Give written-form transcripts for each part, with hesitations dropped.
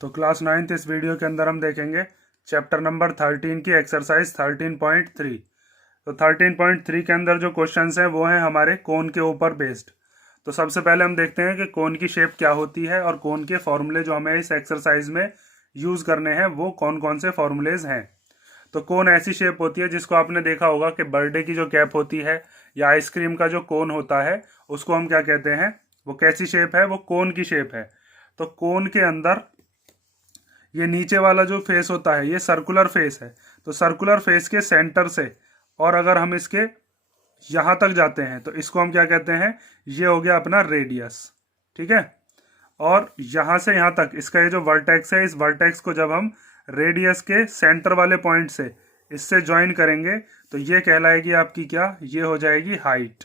तो class 9th इस video के अंदर हम देखेंगे चैप्टर नंबर 13 की एक्सरसाइज 13.3। तो 13.3 के अंदर जो क्वेश्चंस हैं वो हैं हमारे कोन के ऊपर बेस्ड। तो सबसे पहले हम देखते हैं कि कोन की शेप क्या होती है और कोन के फॉर्मूले जो हमें इस एक्सरसाइज में यूज़ करने हैं वो कौन कौन से फॉर्मूलेज हैं। तो कोन ऐसी शेप होती है जिसको आपने देखा होगा कि बर्थडे की जो कैप होती है या आइसक्रीम का जो कोन होता है उसको हम क्या कहते हैं, वो कैसी शेप है, वो कोन की शेप है। तो कोन के अंदर ये नीचे वाला जो फेस होता है ये सर्कुलर फेस है। तो सर्कुलर फेस के सेंटर से और अगर हम इसके यहाँ तक जाते हैं तो इसको हम क्या कहते हैं, ये हो गया अपना रेडियस। ठीक है। और यहाँ से यहाँ तक इसका ये जो वर्टेक्स है, इस वर्टेक्स को जब हम रेडियस के सेंटर वाले पॉइंट से इससे ज्वाइन करेंगे तो ये कहलाएगी आपकी क्या, ये हो जाएगी हाइट।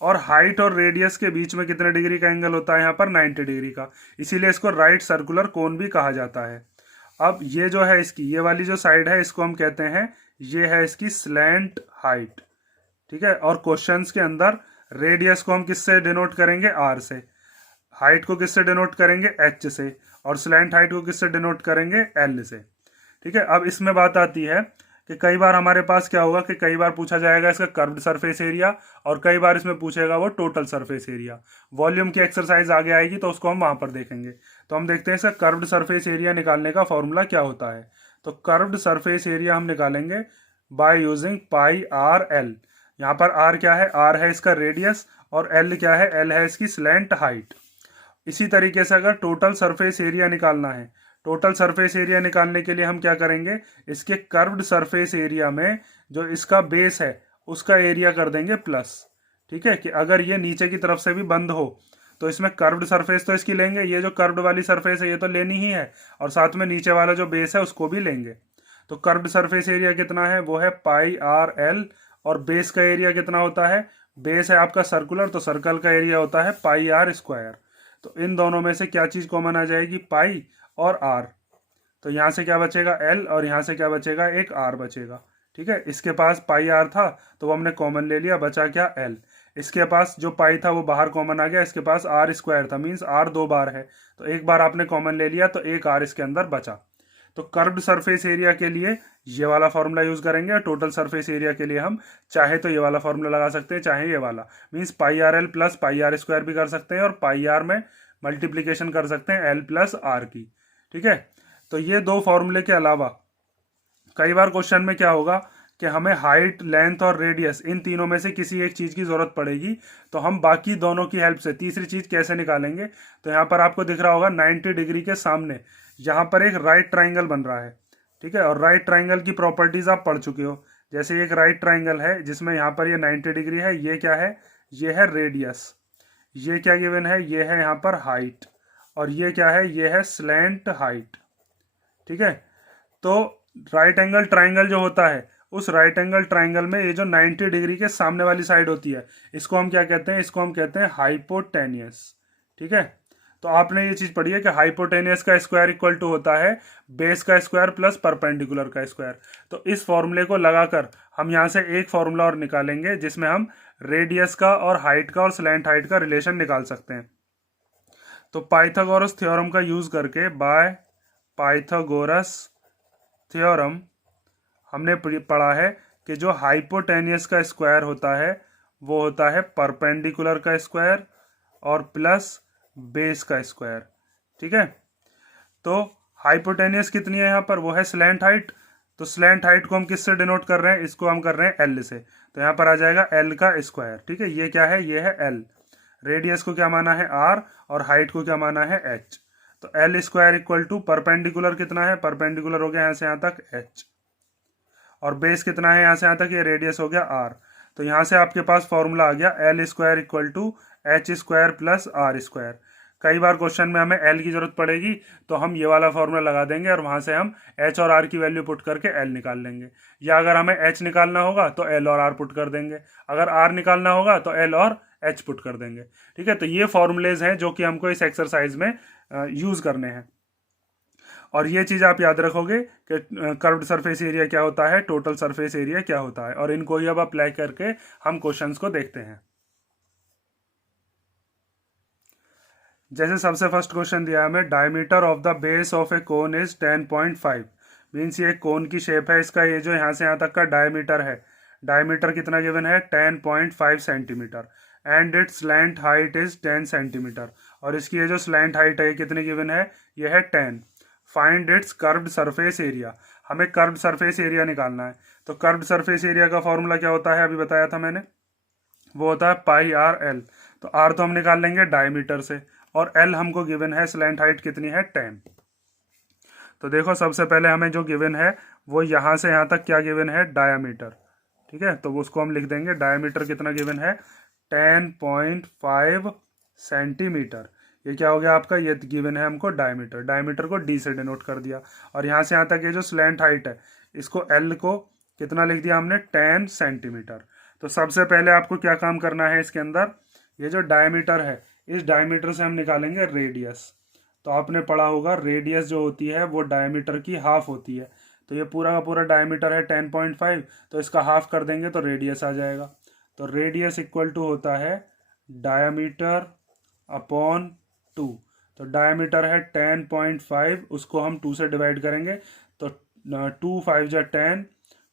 और हाइट और रेडियस के बीच में कितने डिग्री का एंगल होता है, यहाँ पर 90 डिग्री का, इसीलिए इसको राइट सर्कुलर कोन भी कहा जाता है। अब ये जो है इसकी ये वाली जो साइड है इसको हम कहते हैं, ये है इसकी स्लैंट हाइट। ठीक है। और क्वेश्चंस के अंदर रेडियस को हम किससे डिनोट करेंगे, आर से, हाइट को किससे डिनोट करेंगे, एच से, और स्लैंट हाइट को किससे डिनोट करेंगे, एल से। ठीक है। अब इसमें बात आती है कि कई बार हमारे पास क्या होगा कि कई बार पूछा जाएगा इसका कर्व्ड सरफेस एरिया और कई बार इसमें पूछेगा वो टोटल सरफेस एरिया। वॉल्यूम की एक्सरसाइज आगे आएगी तो उसको हम वहां पर देखेंगे। तो हम देखते हैं इसका कर्व्ड सरफेस एरिया निकालने का फॉर्मूला क्या होता है। तो कर्व्ड सरफेस एरिया हम निकालेंगे by using pi R L. यहाँ पर आर क्या है, आर है इसका रेडियस, और एल क्या है, एल है इसकी स्लैंट हाइट। इसी तरीके से अगर टोटल सरफेस एरिया निकालना है, टोटल सरफेस एरिया निकालने के लिए हम क्या करेंगे, इसके कर्व्ड सरफेस एरिया में जो इसका बेस है उसका एरिया कर देंगे प्लस। ठीक है। कि अगर ये नीचे की तरफ से भी बंद हो तो इसमें कर्व्ड सरफेस तो इसकी लेंगे, ये जो कर्व्ड वाली सरफेस है ये तो लेनी ही है, और साथ में नीचे वाला जो बेस है उसको भी लेंगे। तो कर्व्ड सरफेस एरिया कितना है, वो है पाई आर एल, और बेस का एरिया कितना होता है, बेस है आपका सर्कुलर तो सर्कल का एरिया होता है पाई आर स्क्वायर। तो इन दोनों में से क्या चीज कॉमन आ जाएगी, पाई और आर। तो यहां से क्या बचेगा, एल, और यहां से क्या बचेगा, एक आर बचेगा। ठीक है। इसके पास पाई आर था तो वो हमने कॉमन ले लिया, बचा क्या, एल। इसके पास जो पाई था वो बाहर कॉमन आ गया, इसके पास आर स्क्वायर था, मीन्स आर दो बार है तो एक बार आपने कॉमन ले लिया तो एक आर इसके अंदर बचा। तो कर्व्ड सरफेस एरिया के लिए ये वाला फॉर्मूला यूज करेंगे, और टोटल सरफेस एरिया के लिए हम चाहे तो ये वाला फॉर्मूला लगा सकते हैं, चाहे ये वाला, means pi R L plus pi R square भी कर सकते हैं, और पाई आर में मल्टीप्लीकेशन कर सकते हैं एल प्लस आर की। ठीक है। तो ये दो फॉर्मूले के अलावा कई बार क्वेश्चन में क्या होगा कि हमें हाइट, लेंथ और रेडियस इन तीनों में से किसी एक चीज की जरूरत पड़ेगी, तो हम बाकी दोनों की हेल्प से तीसरी चीज कैसे निकालेंगे। तो यहाँ पर आपको दिख रहा होगा 90 डिग्री के सामने यहाँ पर एक राइट ट्राइंगल बन रहा है। ठीक है। और राइट ट्राइंगल की प्रॉपर्टीज आप पढ़ चुके हो। जैसे एक राइट ट्राइंगल है जिसमें यहाँ पर ये 90 डिग्री है, ये क्या है, ये है रेडियस, ये क्या गिवन है, ये है यहाँ पर हाइट, और ये क्या है, ये है स्लैंट हाइट। ठीक है। तो राइट एंगल ट्राइंगल जो होता है, उस राइट एंगल ट्राइंगल में ये जो 90 डिग्री के सामने वाली साइड होती है इसको हम क्या कहते हैं, इसको हम कहते हैं हाइपोटेनियस। ठीक है। तो आपने ये चीज पढ़ी है कि हाइपोटेनियस का स्क्वायर इक्वल टू होता है बेस का स्क्वायर प्लस परपेंडिकुलर का स्क्वायर। तो इस फॉर्मूले को लगाकर हम यहाँ से एक फॉर्मूला और निकालेंगे जिसमें हम रेडियस का और हाइट का और स्लैंट हाइट का रिलेशन निकाल सकते हैं। तो पाइथागोरस थ्योरम का यूज करके, बाय पाइथागोरस थ्योरम, हमने पढ़ा है कि जो हाइपोटेनियस का स्क्वायर होता है वो होता है परपेंडिकुलर का स्क्वायर और प्लस बेस का स्क्वायर। ठीक है। तो हाइपोटेनियस कितनी है यहाँ पर, वो है स्लैंट हाइट। तो स्लैंट हाइट को हम किससे डिनोट कर रहे हैं, इसको हम कर रहे हैं एल से, तो यहाँ पर आ जाएगा एल का स्क्वायर। ठीक है। ये क्या है, ये है एल। रेडियस को क्या माना है, आर, और हाइट को क्या माना है, एच। तो L square equal to perpendicular कितना है, परपेंडिकुलर हो गया यहाँ से यहाँ तक एच, और बेस कितना है यहाँ से यहाँ तक, ये रेडियस हो गया आर। तो यहाँ से आपके पास फॉर्मूला आ गया L square equal to H square plus R square. कई बार क्वेश्चन में हमें एल की जरूरत पड़ेगी तो हम ये वाला फॉर्मूला लगा देंगे और वहां से हम एच और आर की वैल्यू पुट करके एल निकाल लेंगे, या अगर हमें एच निकालना होगा तो एल और आर पुट कर देंगे, अगर आर निकालना होगा तो एल और एच पुट कर देंगे। ठीक है। तो ये फॉर्मूलेज हैं जो कि हमको इस एक्सरसाइज में यूज करने हैं। और ये चीज आप याद रखोगे कि कर्व्ड सरफेस एरिया क्या होता है, टोटल सरफेस एरिया क्या होता है, और इनको ही अब अप्लाई करके हम क्वेश्चंस को देखते हैं। जैसे सबसे फर्स्ट क्वेश्चन दिया है हमें, diameter of the base of A cone is 10.5। Means ये कोन की शेप है, इसका ये जो यहाँ से यहाँ तक का डायमीटर है, डायमीटर कितना गिवन है 10.5 centimetre, and it's slant height is 10 centimetre, और इसकी ये जो स्लैंट हाइट है कितनी गिवन है, ये है 10। Find its curved surface area, हमें कर्व्ड सरफेस एरिया निकालना है। तो कर्व्ड सरफेस एरिया का फॉर्मूला क्या होता है, अभी बताया था मैंने, वो होता है पाई आर एल। तो आर तो हम निकाल लेंगे डायमीटर से, और एल हमको गिवन है स्लैंट हाइट कितनी है 10। तो देखो सबसे पहले हमें जो गिवन है वो यहाँ से यहाँ तक क्या गिवन है, डायमीटर। ठीक है, तो उसको हम लिख देंगे, डायमीटर कितना गिवन है 10.5 सेंटीमीटर। ये क्या हो गया आपका, ये गिवन है हमको डायमीटर, डायमीटर को डी से डिनोट कर दिया। और यहाँ से यहाँ तक ये जो स्लैंट हाइट है, इसको एल को कितना लिख दिया हमने 10 सेंटीमीटर। तो सबसे पहले आपको क्या काम करना है, इसके अंदर ये जो डायमीटर है, इस डायमीटर से हम निकालेंगे रेडियस। तो आपने पढ़ा होगा रेडियस जो होती है वो डायमीटर की हाफ होती है। तो ये पूरा का पूरा डायमीटर है 10.5, तो इसका हाफ कर देंगे तो रेडियस आ जाएगा। तो रेडियस इक्वल टू होता है डायमीटर अपॉन 2। तो डायमीटर है 10.5, उसको हम 2 से डिवाइड करेंगे, तो 2 5 जा 10,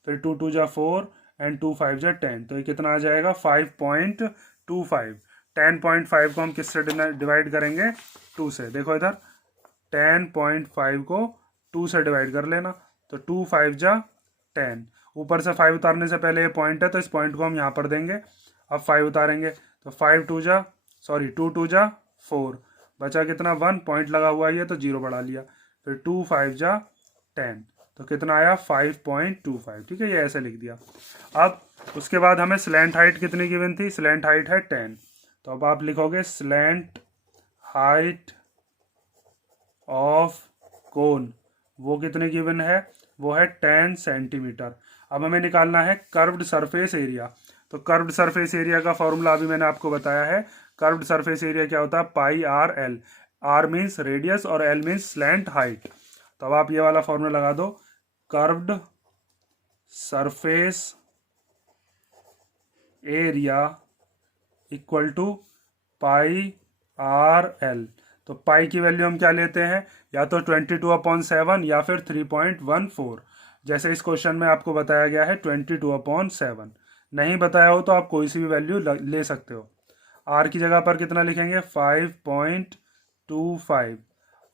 फिर 2 2 जा 4, एंड 2 5 जा 10, तो ये कितना आ जाएगा 5.25। 10.5 को हम किससे डिवाइड करेंगे, 2 से। देखो इधर 10.5 को 2 से डिवाइड कर लेना, तो 2 5 जा 10, ऊपर से 5 उतारने से पहले ये पॉइंट है, तो इस पॉइंट को हम यहाँ पर देंगे। अब 5 उतारेंगे तो 2 2 जा 4, बचा कितना 1, पॉइंट लगा हुआ है ये तो 0 बढ़ा लिया, फिर 2 5 जा 10, तो कितना आया 5.25। ठीक है, ये ऐसे लिख दिया। अब उसके बाद हमें स्लैंट हाइट कितनी गिवन थी, स्लैंट हाइट है 10। तो अब आप लिखोगे स्लैंट हाइट ऑफ कोन, वो कितने गिवन है, वो है 10 सेंटीमीटर। अब हमें निकालना है कर्व्ड सरफेस एरिया। तो कर्व्ड सरफेस एरिया का फॉर्मूला अभी मैंने आपको बताया है। कर्व्ड सरफेस एरिया क्या होता है, pi R L. R means radius और एल मीन्स स्लैंट हाइट। तो अब आप ये वाला फॉर्मूला लगा दो, curved surface area equal to pi R L. तो पाई की वैल्यू हम क्या लेते हैं, या तो 22/7 या फिर 3.14। जैसे इस क्वेश्चन में आपको बताया गया है 22/7। नहीं बताया हो तो आप कोई सी भी वैल्यू ले सकते हो। आर की जगह पर कितना लिखेंगे 5.25,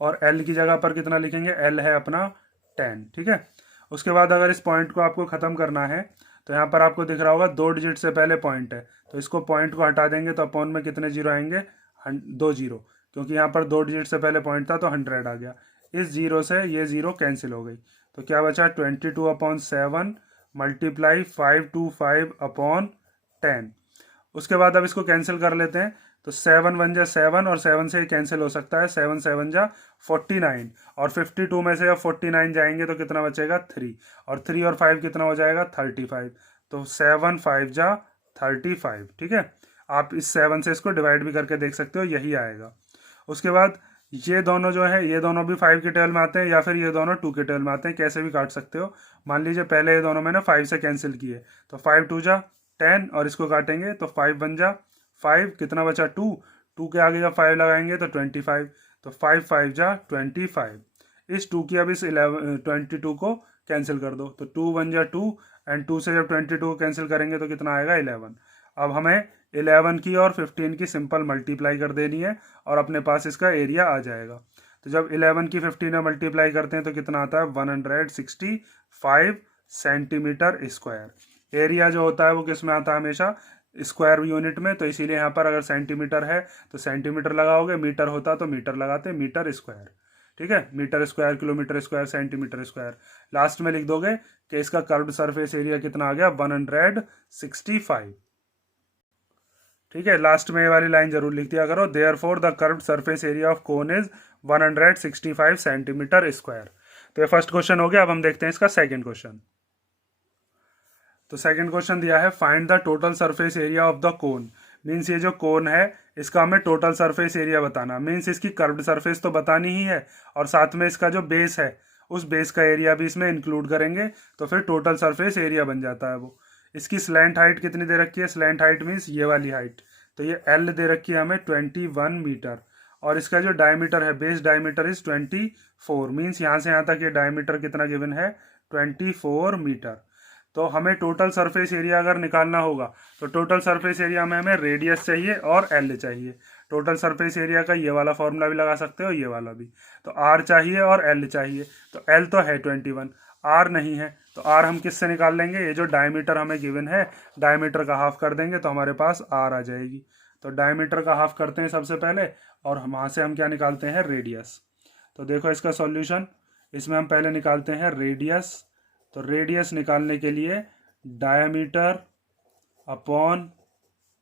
और एल की जगह पर कितना लिखेंगे, एल है अपना 10। ठीक है, उसके बाद अगर इस पॉइंट को आपको ख़त्म करना है, तो यहाँ पर आपको दिख रहा होगा 2 डिजिट से पहले पॉइंट है, तो इसको पॉइंट को हटा देंगे तो अपॉन में कितने जीरो आएंगे, 2 जीरो, क्योंकि यहाँ पर 2 डिजिट से पहले पॉइंट था तो 100 आ गया। इस जीरो से ये जीरो कैंसिल हो गई, तो क्या बचा 22/7 मल्टीप्लाई 525/10। उसके बाद अब इसको कैंसिल कर लेते हैं, तो 7 1 जा 7, और 7 से कैंसिल हो सकता है, 7 7 जा 49, और 52 में से अब 49 जाएंगे तो कितना बचेगा 3, और 3 और 5 कितना हो जाएगा 35। तो 7 5 जा 35। ठीक है, आप इस 7 से इसको डिवाइड भी करके देख सकते हो, यही आएगा। उसके बाद ये दोनों जो है, ये दोनों भी 5 के टेबल में आते हैं, या फिर ये दोनों 2 के टेबल में आते हैं, कैसे भी काट सकते हो। मान लीजिए पहले ये दोनों मैंने 5 से कैंसिल किए, तो 5 2 जा 10, और इसको काटेंगे तो 5 1 जा 5, कितना बचा 2, 2 के आगे का 5 लगाएंगे तो 25, तो 5 5 जा 25। इस 2 की अब इस 22 को कैंसिल कर दो, तो 2 1 जा 2, एंड 2 से जब 22 को कैंसिल करेंगे तो कितना आएगा 11। अब हमें 11 की और 15 की सिंपल मल्टीप्लाई कर देनी है, और अपने पास इसका एरिया आ जाएगा। तो जब 11 की 15 में मल्टीप्लाई करते हैं तो कितना आता है 165 सेंटीमीटर स्क्वायर। एरिया जो होता है वो किस में आता है, हमेशा स्क्वायर यूनिट में, तो इसीलिए यहाँ पर अगर सेंटीमीटर है तो सेंटीमीटर लगाओगे, मीटर होता तो मीटर लगाते, मीटर स्क्वायर। ठीक है, metre square, kilometre square, centimetre square. Last में लिख दोगे कि इसका कर्व्ड सरफेस एरिया कितना आ गया 165। ठीक है, लास्ट में ये वाली लाइन जरूर लिख दिया करो, therefore the curved surface area of cone is 165 centimetre square. तो ये फर्स्ट क्वेश्चन हो गया। अब हम देखते हैं इसका सेकंड क्वेश्चन। तो सेकंड क्वेश्चन दिया है, find the total surface area of the cone. Means ये जो कोन है इसका हमें टोटल सरफेस एरिया बताना, मीन्स इसकी कर्व्ड सरफेस तो बतानी ही है, और साथ में इसका जो बेस है उस बेस का एरिया भी इसमें इंक्लूड करेंगे, तो फिर टोटल सरफेस एरिया बन जाता है वो। इसकी स्लैंट हाइट कितनी दे रखी है, स्लैंट हाइट मीन्स ये वाली हाइट, तो ये एल दे रखी है हमें 21 मीटर, और इसका जो डायमीटर है, बेस डायमीटर इज 24, मीन्स यहाँ से यहाँ तक ये डायमीटर कितना गिवन है, 24 मीटर। तो हमें टोटल सरफेस एरिया अगर निकालना होगा तो टोटल सरफेस एरिया में हमें रेडियस चाहिए और एल चाहिए। टोटल सरफेस एरिया का ये वाला फॉर्मूला भी लगा सकते हो, ये वाला भी। तो आर चाहिए और एल चाहिए। तो एल तो है 21, आर नहीं है, तो आर हम किससे निकाल लेंगे, ये जो डायमीटर हमें गिवन है, डायमीटर का हाफ कर देंगे तो हमारे पास आर आ जाएगी। तो डायमीटर का हाफ करते हैं सबसे पहले, और वहाँ से हम क्या निकालते हैं, रेडियस। तो देखो इसका सॉल्यूशन, इसमें हम पहले निकालते हैं रेडियस। तो रेडियस निकालने के लिए डायमीटर अपॉन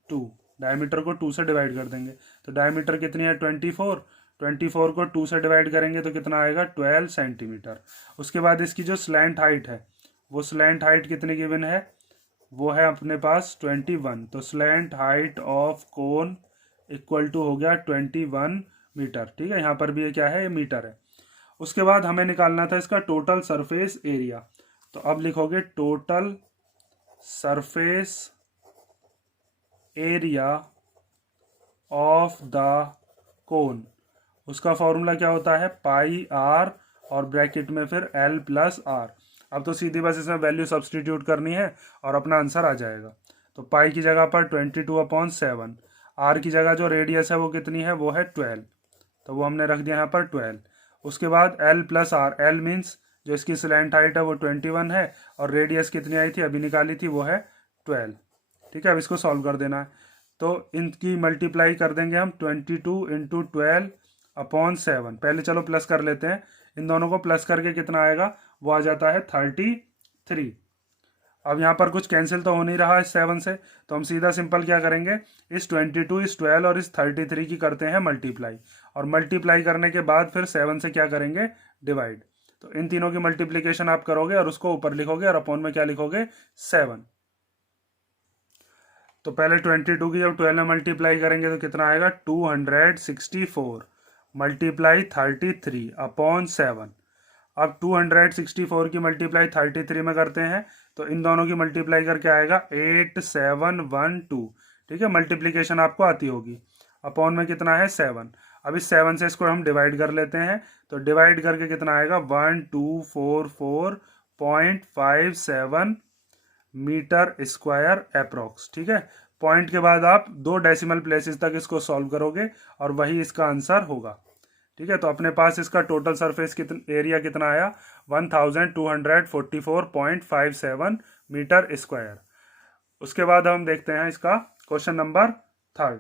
2, डायमीटर को 2 से डिवाइड कर देंगे। तो डायमीटर कितनी है, 24, 24 को 2 से डिवाइड करेंगे तो कितना आएगा, 12 सेंटीमीटर। उसके बाद इसकी जो स्लैंट हाइट है, वो स्लैंट हाइट कितनी गिवन है, वो है अपने पास 21। तो slant height of cone equal to हो गया 21 मीटर। ठीक है, यहाँ पर भी ये क्या है, ये मीटर है। उसके बाद हमें निकालना था इसका टोटल सरफेस एरिया। तो अब लिखोगे total surface area of the cone. उसका फॉर्मूला क्या होता है, पाई आर और ब्रैकेट में फिर एल प्लस आर। अब तो सीधी बस इसमें वैल्यू सब्सटीट्यूट करनी है और अपना आंसर आ जाएगा। तो पाई की जगह पर 22/7, आर की जगह जो रेडियस है वो कितनी है, वो है 12, तो वो हमने रख दिया यहाँ पर 12। उसके बाद L plus R, L means जो इसकी स्लैंट हाइट है वो 21 है, और रेडियस कितनी आई थी, अभी निकाली थी, वो है 12। ठीक है, अब इसको सॉल्व कर देना है। तो इनकी मल्टीप्लाई कर देंगे हम, 22 इंटू 12/7। पहले चलो प्लस कर लेते हैं, इन दोनों को प्लस करके कितना आएगा, वो आ जाता है 33। अब यहाँ पर कुछ कैंसिल तो हो नहीं रहा इस 7 से, तो हम सीधा सिंपल क्या करेंगे, इस 22, इस 12 और इस 33 की करते हैं मल्टीप्लाई, और मल्टीप्लाई करने के बाद फिर 7 से क्या करेंगे, डिवाइड। तो इन तीनों की मल्टीप्लीकेशन आप करोगे और उसको ऊपर लिखोगे और अपॉन में क्या लिखोगे, 7। तो पहले 22 की जब 12 में मल्टीप्लाई करेंगे तो कितना आएगा, 264 मल्टीप्लाई 33/7। अब 264 की मल्टीप्लाई 33 में करते हैं तो इन दोनों की मल्टीप्लाई करके आएगा 8712। ठीक है, मल्टीप्लीकेशन आपको आती होगी। अपॉन में कितना है, 7। अब इस 7 से इसको हम डिवाइड कर लेते हैं, तो डिवाइड करके कितना आएगा, 1244.57 मीटर स्क्वायर अप्रोक्स। ठीक है, पॉइंट के बाद आप 2 डेसिमल प्लेसेस तक इसको सॉल्व करोगे और वही इसका आंसर होगा। ठीक है, तो अपने पास इसका टोटल सरफेस एरिया कितना आया, 1244.57 मीटर स्क्वायर। उसके बाद हम देखते हैं इसका क्वेश्चन नंबर 3।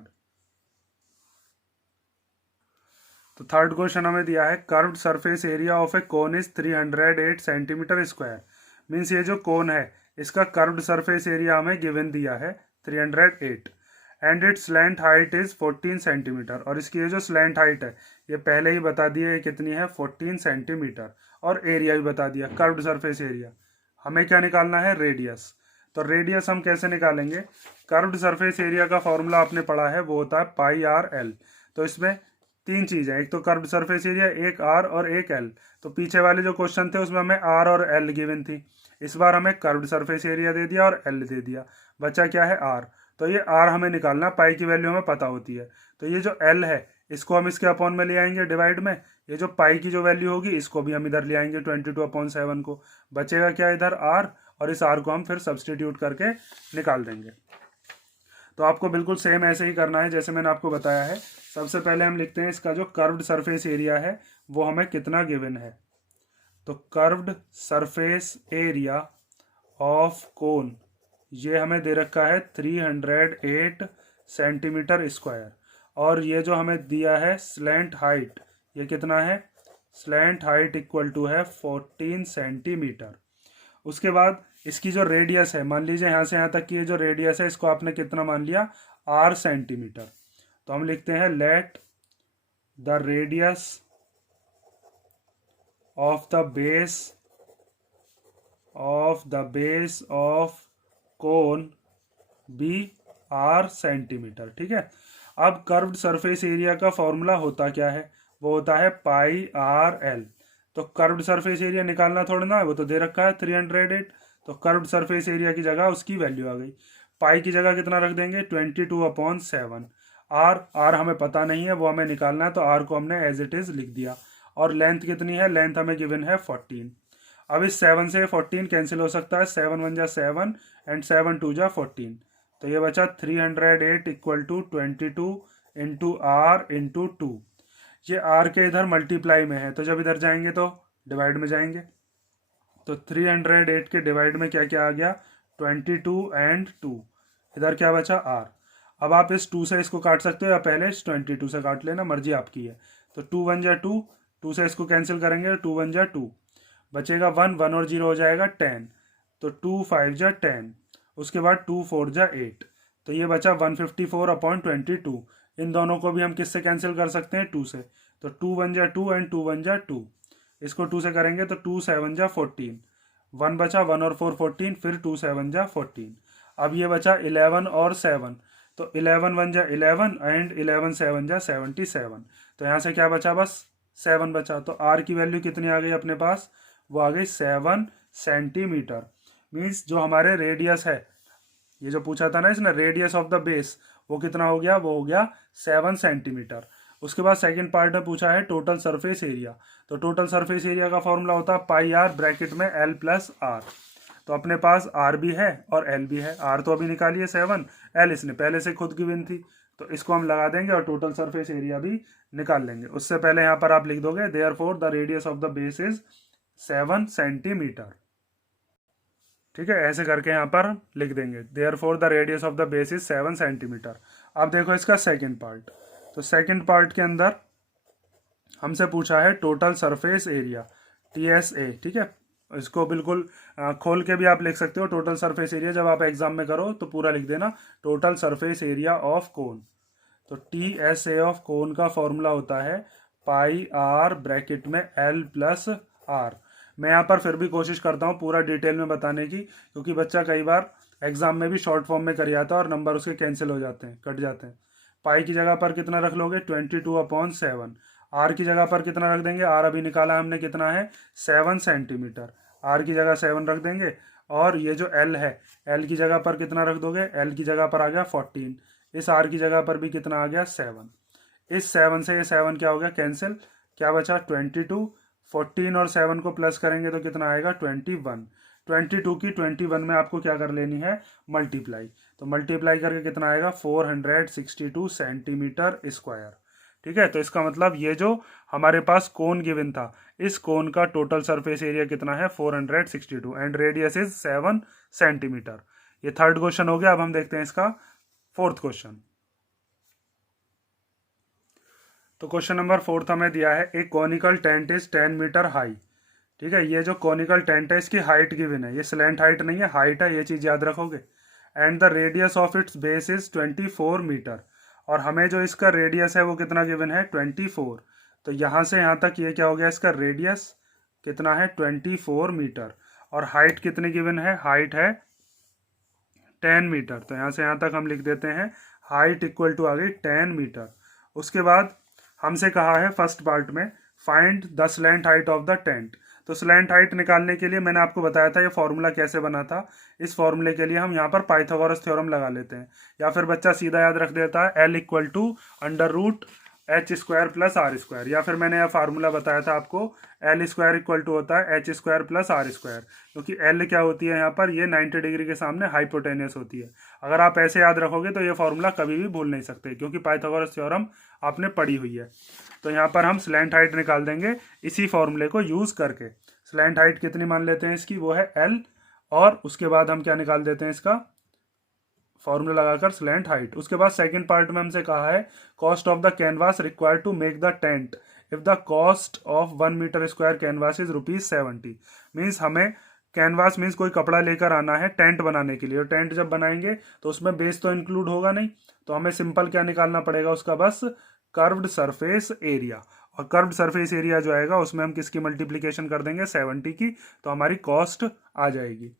तो थर्ड क्वेश्चन हमें दिया है, curved surface area of A cone is 308 centimetre square. Means ये जो कोन है इसका कर्व्ड सरफेस एरिया हमें गिवन दिया है 308, and it's slant height is 14 centimetre. और इसकी ये जो स्लैंट हाइट है ये पहले ही बता दिया है कितनी है, 14 सेंटीमीटर, और एरिया भी बता दिया, कर्व्ड सरफेस एरिया। हमें क्या निकालना है, रेडियस। तो रेडियस हम कैसे निकालेंगे, कर्व्ड सरफेस एरिया का फॉर्मूला आपने पढ़ा है, वो होता है पाई आर एल। तो इसमें 3 चीज़ें, एक तो कर्व्ड सरफेस एरिया, एक आर और एक एल। तो पीछे वाले जो क्वेश्चन थे उसमें हमें आर और एल गिवन थी, इस बार हमें कर्व्ड सरफेस एरिया दे दिया और एल दे दिया, बचा क्या है, आर। तो ये आर हमें निकालना, पाई की वैल्यू हमें पता होती है। तो ये जो एल है इसको हम इसके अपॉन में ले आएंगे डिवाइड में, ये जो पाई की जो वैल्यू होगी इसको भी हम इधर ले आएंगे 22/7 को, बचेगा क्या इधर, आर, और इस आर को हम फिर सब्सटीट्यूट करके निकाल देंगे। तो आपको बिल्कुल सेम ऐसे ही करना है जैसे मैंने आपको बताया है। सबसे पहले हम लिखते हैं इसका जो कर्व्ड सरफेस एरिया है वो हमें कितना गिवन है। तो curved surface area of cone ये हमें दे रखा है 308 सेंटीमीटर स्क्वायर, और ये जो हमें दिया है स्लैंट हाइट, ये कितना है, स्लैंट हाइट इक्वल टू है 14 सेंटीमीटर। उसके बाद इसकी जो रेडियस है, मान लीजिए यहाँ से यहाँ तक की ये जो रेडियस है इसको आपने कितना मान लिया, आर सेंटीमीटर। तो हम लिखते हैं let the radius of the base of cone be R centimetre. ठीक है, अब कर्व्ड सरफेस एरिया का फॉर्मूला होता क्या है, वो होता है पाई आर एल। तो कर्व्ड सरफेस एरिया निकालना थोड़ा ना है, वो तो दे रखा है 308। तो कर्व्ड सरफेस एरिया की जगह उसकी वैल्यू आ गई, पाई की जगह कितना रख देंगे, 22/7। आर हमें पता नहीं है, वो हमें निकालना है, तो आर को हमने एज इट इज लिख दिया। और लेंथ कितनी है, लेंथ हमें गिवन है 14। अब इस 7 से 14 कैंसिल हो सकता है, 7 1 जा 7 एंड 7 2 जा 14, तो ये बचा 308 equal to 22 into R into 2। ये आर के इधर मल्टीप्लाई में है, तो जब इधर जाएंगे तो डिवाइड में जाएंगे, तो 308 के डिवाइड में क्या क्या आ गया, 22 एंड 2, इधर क्या बचा आर। अब आप इस 2 से इसको काट सकते हो या पहले इस 22 से काट लेना, मर्जी आपकी है। तो 2 1 जा 2, 2 से इसको कैंसिल करेंगे, 2 1 जा 2, बचेगा 1, 1 और 0 हो जाएगा 10, तो 2 5 जा 10, उसके बाद 2 4 जा 8, तो ये बचा 154/22। इन दोनों को भी हम किससे कैंसिल कर सकते हैं, 2 से, तो 2 1 जा 2 एंड 2 1 जा 2, इसको 2 से करेंगे तो 2 7 जा 14, 1 बचा, 1 और 4 14, फिर 2 7 जा 14। अब ये बचा 11 और 7, तो 11 1 जा 11 एंड 11 7 जा 77, तो यहाँ से क्या बचा, बस 7 बचा। तो आर की वैल्यू कितनी आ गई अपने पास, वो आ गई 7 सेंटीमीटर। मीन्स जो हमारे रेडियस है, ये जो पूछा था ना इसने, रेडियस ऑफ द बेस, वो कितना हो गया, वो हो गया 7 सेंटीमीटर। उसके बाद सेकंड पार्ट में पूछा है टोटल सरफेस एरिया। तो टोटल सरफेस एरिया का फॉर्मूला होता है पाई आर ब्रैकेट में एल प्लस आर। तो अपने पास आर भी है और एल भी है। आर तो अभी निकालिए 7, एल इसने पहले से खुद गिवन थी, तो इसको हम लगा देंगे और टोटल सरफेस एरिया भी निकाल लेंगे। उससे पहले यहाँ पर आप लिख दोगे therefore the radius of the base is 7 centimetre. ठीक है, ऐसे करके यहाँ पर लिख देंगे therefore the radius of the base is 7 centimetre. अब देखो इसका सेकंड पार्ट। तो सेकंड पार्ट के अंदर हमसे पूछा है टोटल सरफेस एरिया, TSA। ठीक है, इसको बिल्कुल खोल के भी आप लिख सकते हो टोटल सरफेस एरिया। जब आप एग्जाम में करो तो पूरा लिख देना total surface area of cone. तो TSA ऑफ कोन का फॉर्मूला होता है पाई आर ब्रैकेट में एल प्लस आर। मैं यहाँ पर फिर भी कोशिश करता हूँ पूरा डिटेल में बताने की, क्योंकि बच्चा कई बार एग्जाम में भी शॉर्ट फॉर्म में कर आता है और नंबर उसके कैंसिल हो जाते हैं, कट जाते हैं। पाई की जगह पर कितना रख लोगे, 22/7। आर की जगह पर कितना रख देंगे, आर अभी निकाला हमने कितना है, 7 सेंटीमीटर। आर की जगह 7 रख देंगे। और ये जो एल है, एल की जगह पर कितना रख दोगे, एल की जगह पर आ गया 14। इस आर की जगह पर भी कितना आ गया, 7। इस 7 से ये 7 क्या हो गया, कैंसिल। क्या बचा, 22। 14 और 7 को प्लस करेंगे तो कितना आएगा, 21। 22 की 21 में आपको क्या कर लेनी है, मल्टीप्लाई। तो मल्टीप्लाई करके कितना आएगा, 462 सेंटीमीटर स्क्वायर। ठीक है, तो इसका मतलब ये जो हमारे पास कोन गिवन था, इस कोन का टोटल सरफेस एरिया कितना है, 462 एंड रेडियस इज 7 सेंटीमीटर। ये थर्ड क्वेश्चन हो गया। अब हम देखते हैं इसका फोर्थ क्वेश्चन। तो क्वेश्चन नंबर 4 हमें दिया है एक conical tent is 10 metre high. ठीक है, ये जो कॉनिकल टेंट है इसकी हाइट गिवन है, ये स्लैंट हाइट नहीं है, हाइट है, ये चीज याद रखोगे। And the radius of its base is 24 metre, और हमें जो इसका रेडियस है वो कितना गिवन है, 24। तो यहाँ से यहाँ तक ये क्या हो गया, इसका रेडियस कितना है, 24 मीटर। और हाइट कितनी गिवन है, हाइट है 10 मीटर। तो यहाँ से यहाँ तक हम लिख देते हैं हाइट इक्वल टू आ गई 10 मीटर। उसके बाद हमसे कहा है फर्स्ट पार्ट में find the slant height of the tent. तो स्लैंट हाइट निकालने के लिए मैंने आपको बताया था ये फॉर्मूला कैसे बना था। इस फॉर्मूले के लिए हम यहाँ पर पाइथागोरस थ्योरम लगा लेते हैं, या फिर बच्चा सीधा याद रख देता है L equal to under root H² plus R², या फिर मैंने यह फार्मूला बताया था आपको L² इक्वल टू होता है H² प्लस R², क्योंकि L क्या होती है यहाँ पर, ये 90 डिग्री के सामने हाइपोटेनियस होती है। अगर आप ऐसे याद रखोगे तो ये फॉर्मूला कभी भी भूल नहीं सकते, क्योंकि पाइथागोरस थ्योरम आपने पढ़ी हुई है। तो यहाँ पर हम स्लैंट हाइट निकाल देंगे इसी फॉर्मूले को यूज करके। स्लैंट हाइट कितनी मान लेते हैं इसकी, वो है L, और उसके बाद हम क्या निकाल देते हैं इसका फॉर्मूला लगाकर स्लैंट हाइट। उसके बाद सेकंड पार्ट में हमसे कहा है cost of the canvas required to make the tent if the cost of 1 metre square canvas is ₹70। Means हमें कैनवास मीन्स कोई कपड़ा लेकर आना है टेंट बनाने के लिए, और टेंट जब बनाएंगे तो उसमें बेस तो इंक्लूड होगा नहीं, तो हमें सिंपल क्या निकालना पड़ेगा उसका, बस कर्व्ड सरफेस एरिया। और कर्व्ड सरफेस एरिया जो आएगा उसमें हम किसकी मल्टीप्लीकेशन कर देंगे, 70 की, तो हमारी कॉस्ट आ जाएगी।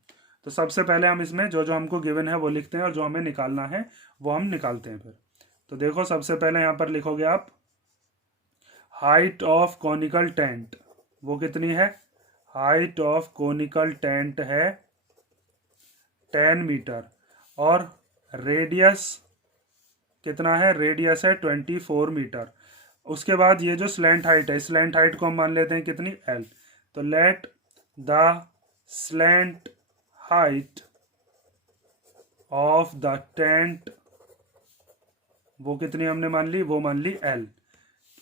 तो सबसे पहले हम इसमें जो जो हमको गिवन है वो लिखते हैं, और जो हमें निकालना है वो हम निकालते हैं फिर। तो देखो सबसे पहले यहाँ पर लिखोगे आप हाइट ऑफ कॉनिकल टेंट, वो कितनी है, हाइट ऑफ कॉनिकल टेंट है 10 मीटर, और रेडियस कितना है, रेडियस है 24 मीटर। उसके बाद ये जो स्लैंट हाइट है, स्लैंट हाइट को हम मान लेते हैं कितनी, एल। तो let the slant height of the tent, वो कितनी हमने मान ली, वो मान ली एल।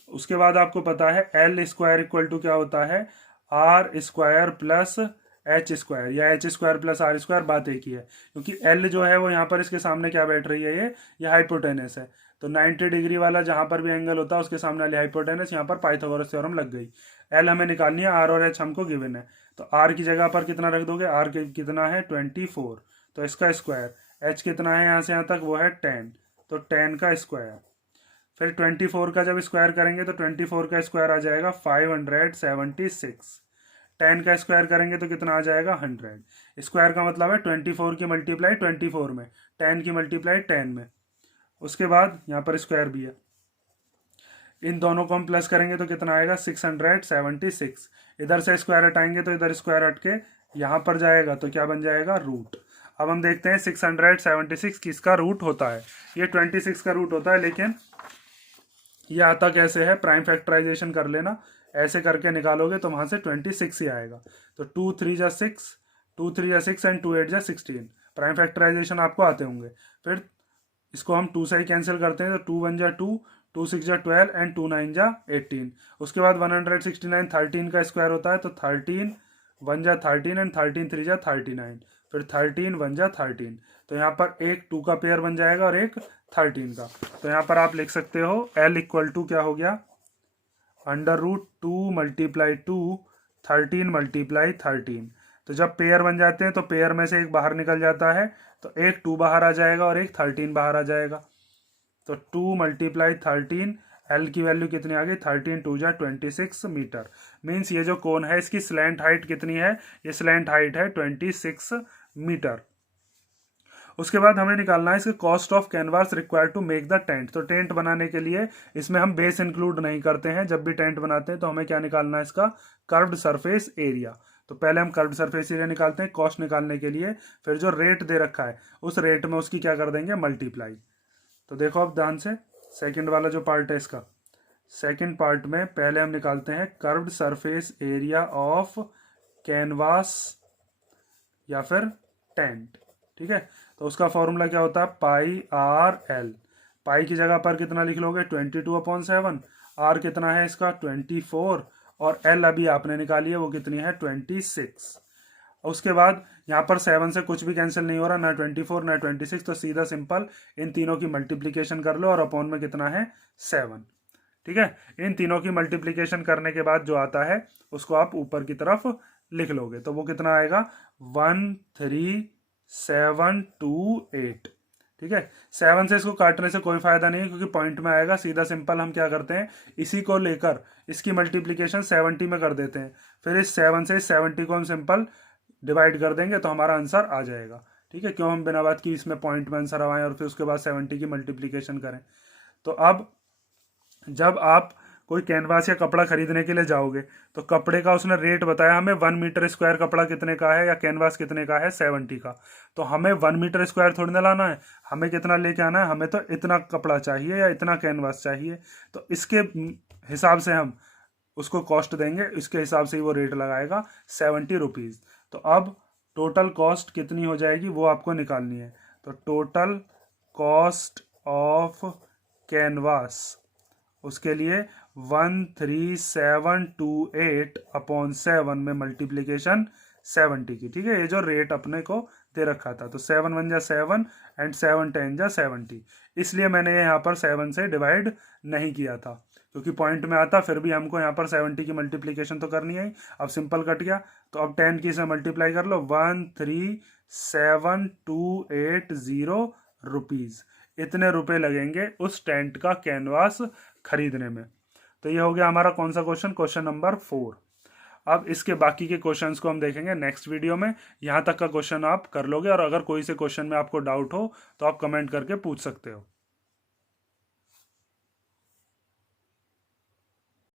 उसके बाद आपको पता है एल स्क्वायर इक्वल टू क्या होता है, R square plus H square, या H square plus R square, बात एक ही है। क्योंकि एल जो है वो यहाँ पर इसके सामने क्या बैठ रही है, ये हाइपोटेनस है। तो 90 डिग्री वाला जहाँ पर भी एंगल होता है उसके सामने वाली हाइपोटेनस, यहाँ पर पाइथागोरस थ्योरम लग गई। एल हमें निकालनी है, आर और एच हमको गिवन है। तो आर की जगह पर कितना रख दोगे, आर कितना है 24, तो इसका स्क्वायर। एच कितना है यहाँ से यहाँ तक, वो है 10, तो 10 का स्क्वायर। फिर 24 का जब स्क्वायर करेंगे तो 24 का स्क्वायर आ जाएगा 576। 10 का स्क्वायर करेंगे तो कितना आ जाएगा, 100। स्क्वायर का मतलब है 24 की मल्टीप्लाई 24 में, 10 की मल्टीप्लाई 10 में। उसके बाद यहाँ पर स्क्वायर भी है, इन दोनों को हम प्लस करेंगे तो कितना आएगा, 676। इधर से स्क्वायर हटाएंगे तो इधर स्क्वायर हट के यहाँ पर जाएगा, तो क्या बन जाएगा, रूट। अब हम देखते हैं 676 किसका रूट होता है। ये 26 का रूट होता है, लेकिन ये आता कैसे है, प्राइम फैक्टराइजेशन कर लेना, ऐसे करके निकालोगे तो वहां से 26 ही आएगा। तो 2 3 जा 6, 2 3 जा 6 एंड 2 8 जा 16। प्राइम फैक्टराइजेशन आपको आते होंगे। फिर इसको हम 2 से ही कैंसिल करते हैं, तो 2 1 जा 2, 2 6 जा 12 एंड 2 9 जा 18। उसके बाद 169 13 का स्क्वायर होता है, तो 13 1 जा 13 एंड 13 3 जा 39। फिर 13 1 जा 13, तो यहाँ पर एक 2 का पेयर बन जाएगा और एक 13 का। तो यहाँ पर आप लिख सकते हो L इक्वल टू क्या हो गया, √2 मल्टीप्लाई 2 13 मल्टीप्लाई 13। तो जब पेयर बन जाते हैं तो पेयर में से एक बाहर निकल जाता है, तो एक 2 बाहर आ जाएगा और एक 13 बाहर आ जाएगा। तो 2 मल्टीप्लाई 13, एल की वैल्यू कितनी आ गई, 13 2 जा 26 मीटर। मीन्स ये जो कोन है इसकी स्लैंट हाइट कितनी है, ये स्लैंट हाइट है 26 मीटर। उसके बाद हमें निकालना है इसके cost of canvas required to make the tent. तो टेंट बनाने के लिए इसमें हम बेस इंक्लूड नहीं करते हैं, जब भी टेंट बनाते हैं तो हमें क्या निकालना है, इसका कर्व्ड सरफेस एरिया। तो पहले हम कर्व्ड सरफेस एरिया निकालते हैं कॉस्ट निकालने के लिए, फिर जो रेट दे रखा है उस रेट में उसकी क्या कर देंगे, मल्टीप्लाई। तो देखो अब ध्यान से, सेकेंड वाला जो पार्ट है इसका, सेकेंड पार्ट में पहले हम निकालते हैं curved surface area of canvas या फिर टेंट। ठीक है, तो उसका फॉर्मूला क्या होता है, पाई आर एल। पाई की जगह पर कितना लिख लोगे, 22/7। आर कितना है इसका 24, और एल अभी आपने निकाली है वो कितनी है 26। उसके बाद यहाँ पर 7 से कुछ भी कैंसिल नहीं हो रहा, ना 24 ना 26, तो सीधा सिंपल इन तीनों की मल्टीप्लीकेशन कर लो और अपॉन में कितना है 7। ठीक है, इन तीनों की मल्टीप्लीकेशन करने के बाद जो आता है उसको आप ऊपर की तरफ लिख लोगे, तो वो कितना आएगा 13728। ठीक है, 7 से इसको काटने से कोई फायदा नहीं है क्योंकि पॉइंट में आएगा। सीधा सिंपल हम क्या करते हैं, इसी को लेकर इसकी मल्टीप्लीकेशन 70 में कर देते हैं, फिर इस 7 से 70 को हम सिंपल डिवाइड कर देंगे तो हमारा आंसर आ जाएगा। ठीक है, क्यों हम बिना बात की इसमें पॉइंट में आंसर आवाएं और फिर उसके बाद 70 की मल्टीप्लीकेशन करें। तो अब जब आप कोई कैनवास या कपड़ा खरीदने के लिए जाओगे तो कपड़े का उसने रेट बताया हमें 1 मीटर स्क्वायर कपड़ा कितने का है या कैनवास कितने का है 70 का। तो हमें 1 मीटर स्क्वायर थोड़ी ना लाना है, हमें कितना लेके आना है, हमें तो इतना कपड़ा चाहिए या इतना कैनवास चाहिए। तो इसके हिसाब से हम उसको कॉस्ट देंगे, इसके हिसाब से ही वो रेट लगाएगा 70 रुपीज़। तो अब टोटल कॉस्ट कितनी हो जाएगी वो आपको निकालनी है। तो टोटल कॉस्ट ऑफ कैनवास, उसके लिए 13728/7 में मल्टीप्लीकेशन 70 की। ठीक है, ये जो रेट अपने को दे रखा था, तो 7 1 जा 7 एंड 7 10 जा 70, इसलिए मैंने यहाँ पर 7 से डिवाइड नहीं किया था क्योंकि पॉइंट में आता, फिर भी हमको यहाँ पर 70 की मल्टीप्लीकेशन तो करनी है। अब सिंपल कट गया, तो अब 10 की से मल्टीप्लाई कर लो, 137,280 रुपीज़। इतने रुपए लगेंगे उस टेंट का कैनवास खरीदने में। तो ये हो गया हमारा कौन सा क्वेश्चन, क्वेश्चन नंबर 4। अब इसके बाकी के क्वेश्चंस को हम देखेंगे नेक्स्ट वीडियो में। यहाँ तक का क्वेश्चन आप कर लोगे और अगर कोई से क्वेश्चन में आपको डाउट हो तो आप कमेंट करके पूछ सकते हो।